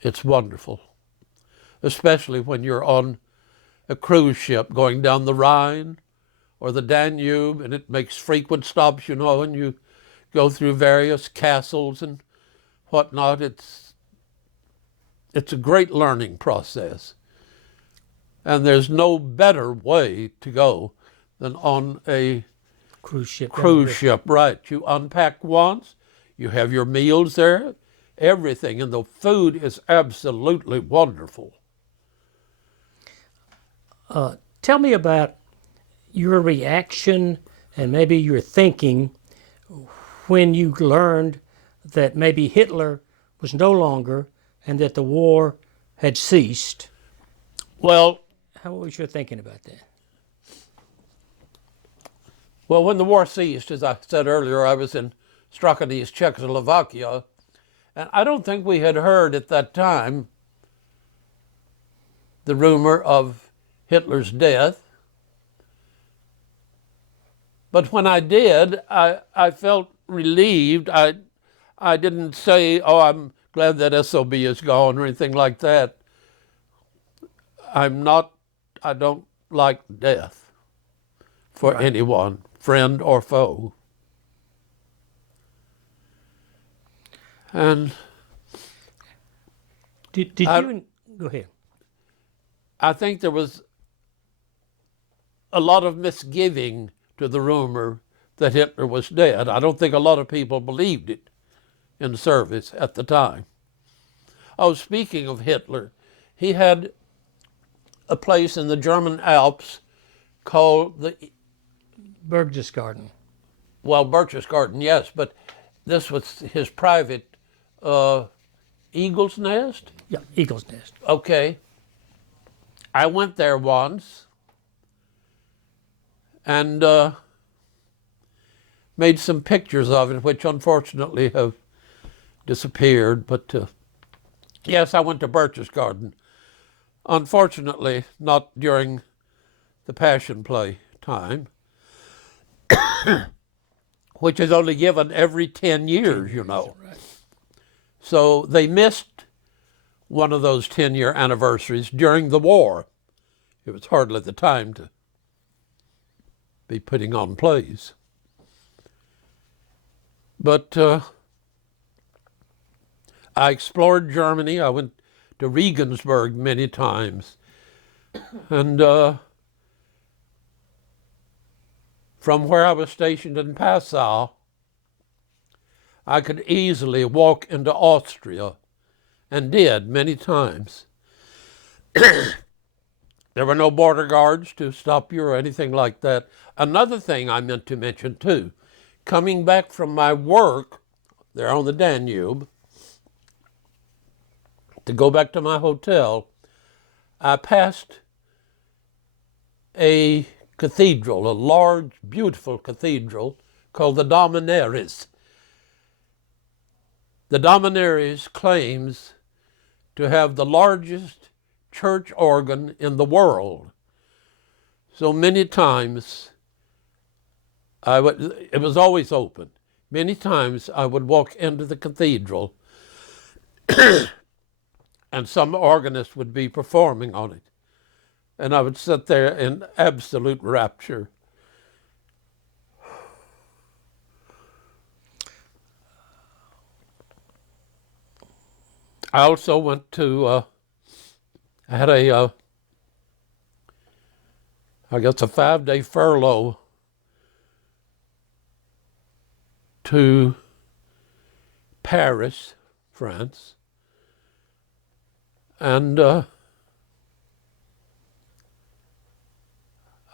it's wonderful, especially when you're on a cruise ship going down the Rhine or the Danube, and it makes frequent stops, you know, and you go through various castles and whatnot. It's a great learning process. And there's no better way to go than on a Cruise ship. right. You unpack once, you have your meals there, everything, and the food is absolutely wonderful. Tell me about your reaction and maybe your thinking when you learned that maybe Hitler was no longer and that the war had ceased. Well, How was your thinking about that? Well, when the war ceased, as I said earlier, I was in Strakonice, Czechoslovakia, and I don't think we had heard at that time the rumor of Hitler's death. But when I did, I felt relieved. I didn't say, oh, I'm glad that SOB is gone or anything like that. I don't like death for anyone, friend or foe. And Did you go ahead? I think there was a lot of misgiving to the rumor that Hitler was dead. I don't think a lot of people believed it in service at the time. Oh, speaking of Hitler, he had a place in the German Alps called the Berchtesgaden. Berchtesgaden, yes, but this was his private eagle's nest? Yeah, Eagle's Nest. Okay. I went there once and made some pictures of it, which unfortunately have disappeared. But yes, I went to Berchtesgaden. Unfortunately, not during the Passion Play time, which is only given every 10 years, you know. Right. So they missed one of those 10-year anniversaries during the war. It was hardly the time to be putting on plays. But I explored Germany. I went to Regensburg many times. And from where I was stationed in Passau, I could easily walk into Austria, and did many times. There were no border guards to stop you or anything like that. Another thing I meant to mention too, coming back from my work there on the Danube, to go back to my hotel, I passed a cathedral, a large, beautiful cathedral called the Dominaris. The Dominaris claims to have the largest church organ in the world. So many times, it was always open. Many times I would walk into the cathedral and some organist would be performing on it. And I would sit there in absolute rapture. I also went to, I had I guess a 5-day furlough to Paris, France. And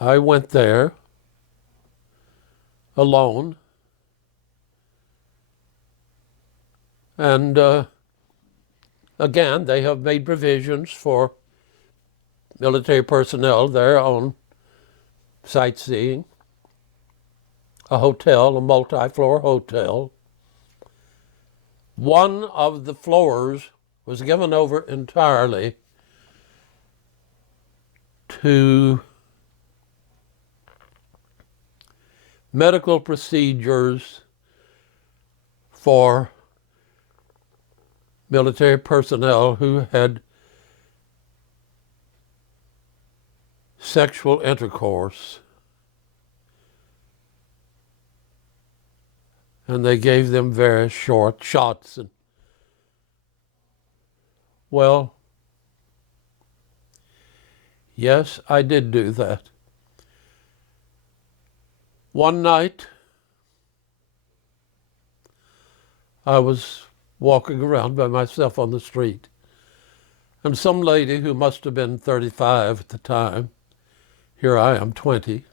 I went there alone. And again, they have made provisions for military personnel there on sightseeing, a hotel, a multi-floor hotel. One of the floors was given over entirely to medical procedures for military personnel who had sexual intercourse. And they gave them very short shots. And, well, yes, I did do that. One night, I was walking around by myself on the street, and some lady who must have been 35 at the time, here I am, 20,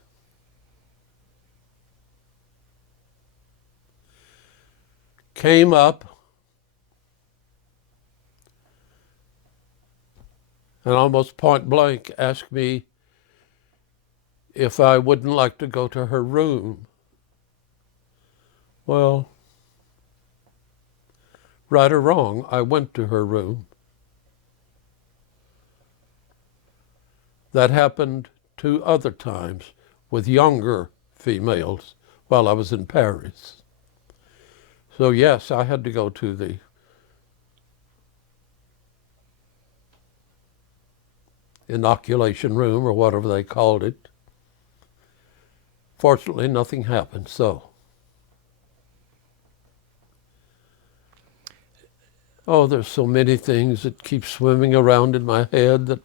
came up and almost point blank asked me if I wouldn't like to go to her room. Well, right or wrong, I went to her room. That happened 2 other times with younger females while I was in Paris. So yes, I had to go to the inoculation room or whatever they called it. Fortunately, nothing happened, so. Oh, there's so many things that keep swimming around in my head that.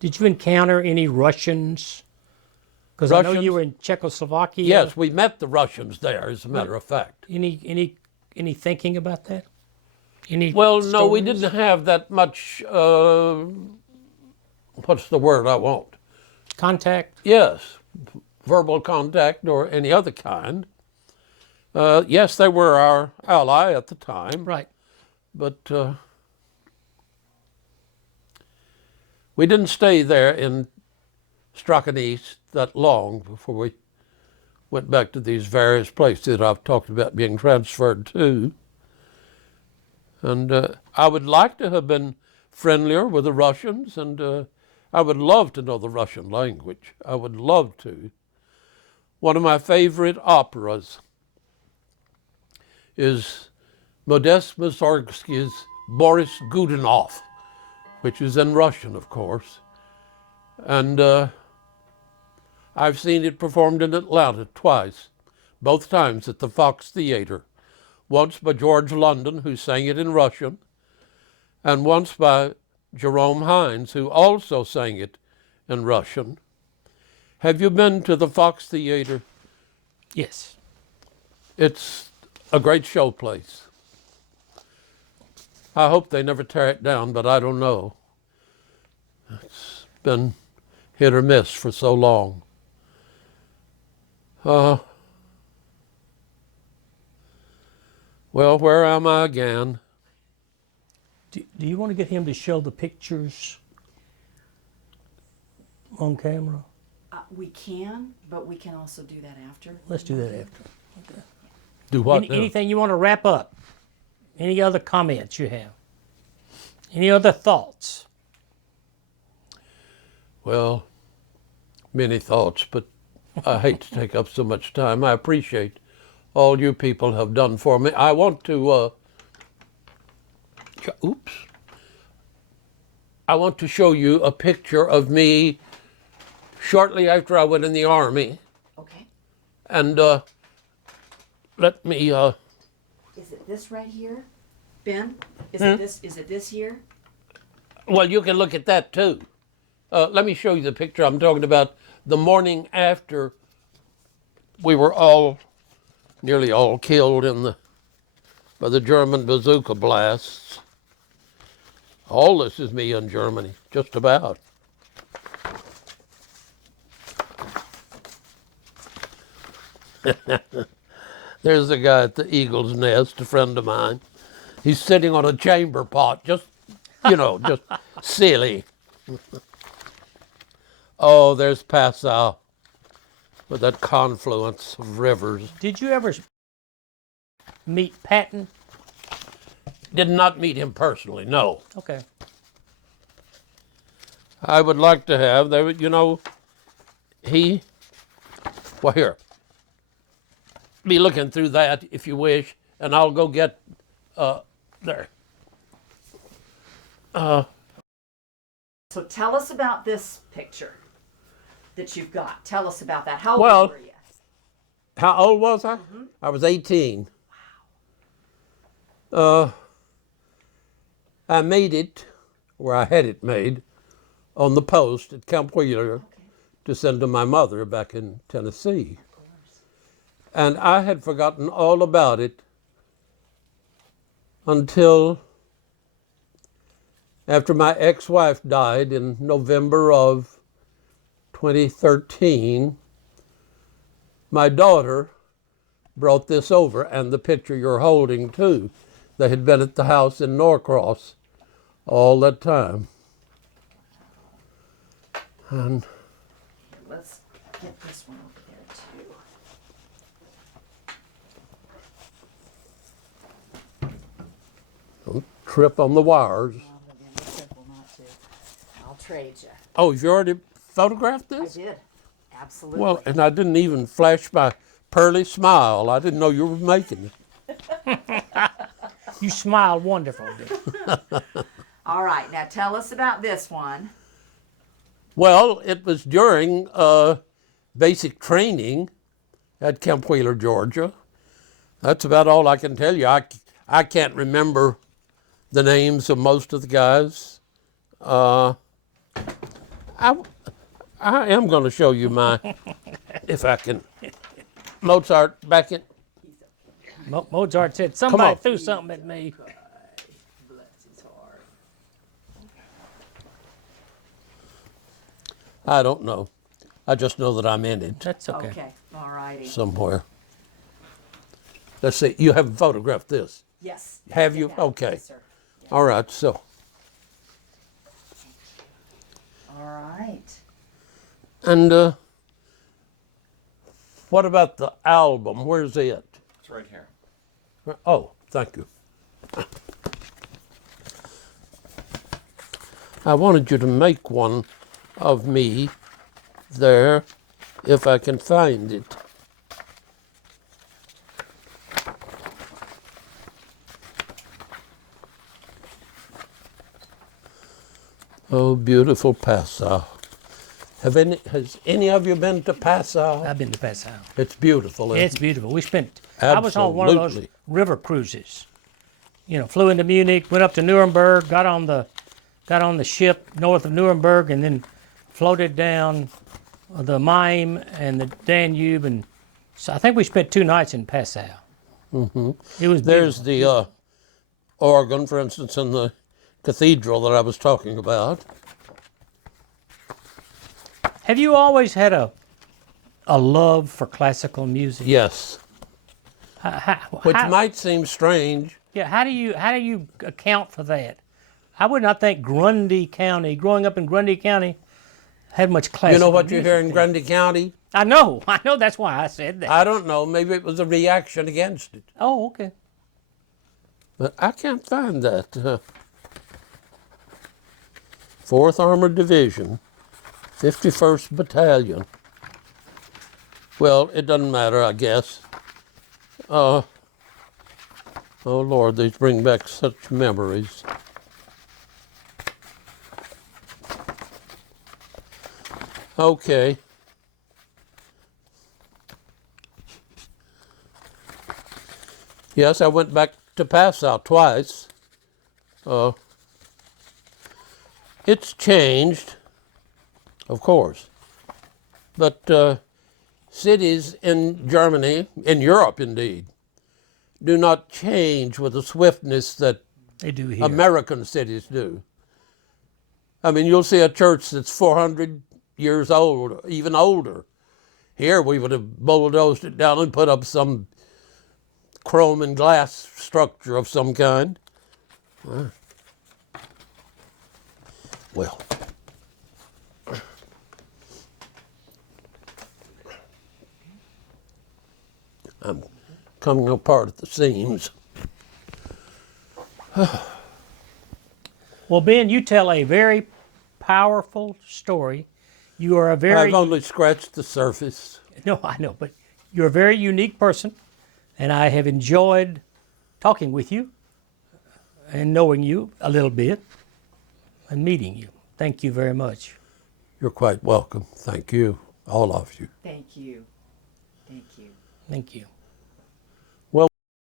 Did you encounter any Russians? Because I know you Russians? were in Czechoslovakia. Yes, we met the Russians there, as a matter of fact. Any thinking about that? Any Well, no, we stories? didn't have that much, what's the word I want? Contact? Yes, verbal contact or any other kind. Yes, they were our ally at the time, Right. but we didn't stay there in Strakonice that long before we went back to these various places that I've talked about being transferred to. And I would like to have been friendlier with the Russians, and I would love to know the Russian language. I would love to. One of my favorite operas is Modest Mussorgsky's Boris Godunov, which is in Russian, of course. And I've seen it performed in Atlanta twice, both times at the Fox Theater. Once by George London, who sang it in Russian, and once by Jerome Hines, who also sang it in Russian. Have you been to the Fox Theater? Yes. It's a great show place. I hope they never tear it down, but I don't know. It's been hit or miss for so long. Well, where am I again? Do you want to get him to show the pictures on camera? We can, but we can also do that after. Let's do that after. Do what now? Anything you want to wrap up? Any other comments you have? Any other thoughts? Well, many thoughts, but I hate to take up so much time. I appreciate all you people have done for me. I want to, I want to show you a picture of me shortly after I went in the Army. Okay. And let me, Is it this right here, Ben? Is it this? Is it this here? well, you can look at that too. Let me show you the picture I'm talking about. The morning after we were nearly all killed by the German bazooka blasts. All this is me in Germany, just about. There's the guy at the Eagle's Nest, a friend of mine. He's sitting on a chamber pot, just silly. Oh, there's Passau with that confluence of rivers. Did you ever meet Patton? Did not meet him personally, no. Okay. I would like to have. Well, here. Be looking through that if you wish, and I'll go get there. So tell us about this picture that you've got. Tell us about that. How Well- old were you? How old was I? I was 18. I made it, or I had it made, on the post at Camp Wheeler to send to my mother back in Tennessee. And I had forgotten all about it until after my ex-wife died in November of 2013. My daughter brought this over, and the picture you're holding too. They had been at the house in Norcross all that time. And Let's get this one over there too. don't trip on the wires. Be careful not to. I'll trade you. Oh, you already photographed I this? did. Absolutely. Well, and I didn't even flash my pearly smile. I didn't know you were making it. You smile wonderful, dear. All right, now tell us about this one. Well, it was during basic training at Camp Wheeler, Georgia. That's about all I can tell you. I can't remember the names of most of the guys. I am going to show you my, if I can. Mozart, back in. Mozart said, on. somebody threw something at me. Bless his heart. I don't know. I just know that I'm in it That's okay. Okay, all righty. somewhere. Let's see. You haven't photographed this. Yes. Have you? Yeah. Okay. Yes, sir. All right. So, All right. and what about the album? Where's it? It's right here. Oh, thank you. I wanted you to make one of me there, if I can find it. Oh, beautiful Passau. Has any of you been to Passau? I've been to Passau. It's beautiful. Isn't It's it? beautiful. I was on one of those Absolutely. river cruises. You know, flew into Munich, went up to Nuremberg, got on the ship north of Nuremberg, and then floated down the Main and the Danube, and so I think we spent 2 nights in Passau. Mm-hmm. It was There's beautiful. the organ, for instance, in the cathedral that I was talking about. Have you always had a love for classical music? Yes, which How- might seem strange. Yeah, how do you account for that? I would not think Grundy County, growing up in Grundy County, had much classical. You know what you music hear in there. Grundy County? I know. That's why I said that. I don't know. Maybe it was a reaction against it, Oh, okay. but I can't find that. 4th Armored Division, 51st Battalion. Well, it doesn't matter, I guess. Oh Lord, these bring back such memories. Okay. Yes, I went back to Passau twice. It's changed, of course. But cities in Germany, in Europe indeed, do not change with the swiftness that They do here. American cities do. I mean, you'll see a church that's 400 years old, even older. Here, we would have bulldozed it down and put up some chrome and glass structure of some kind. Well, I'm coming apart at the seams. Well, Ben, you tell a very powerful story. You are a very I've only scratched the surface. no, I know, but you're a very unique person, and I have enjoyed talking with you and knowing you a little bit and meeting you. Thank you very much. You're quite welcome. Thank you, all of you. Thank you. Thank you. Thank you.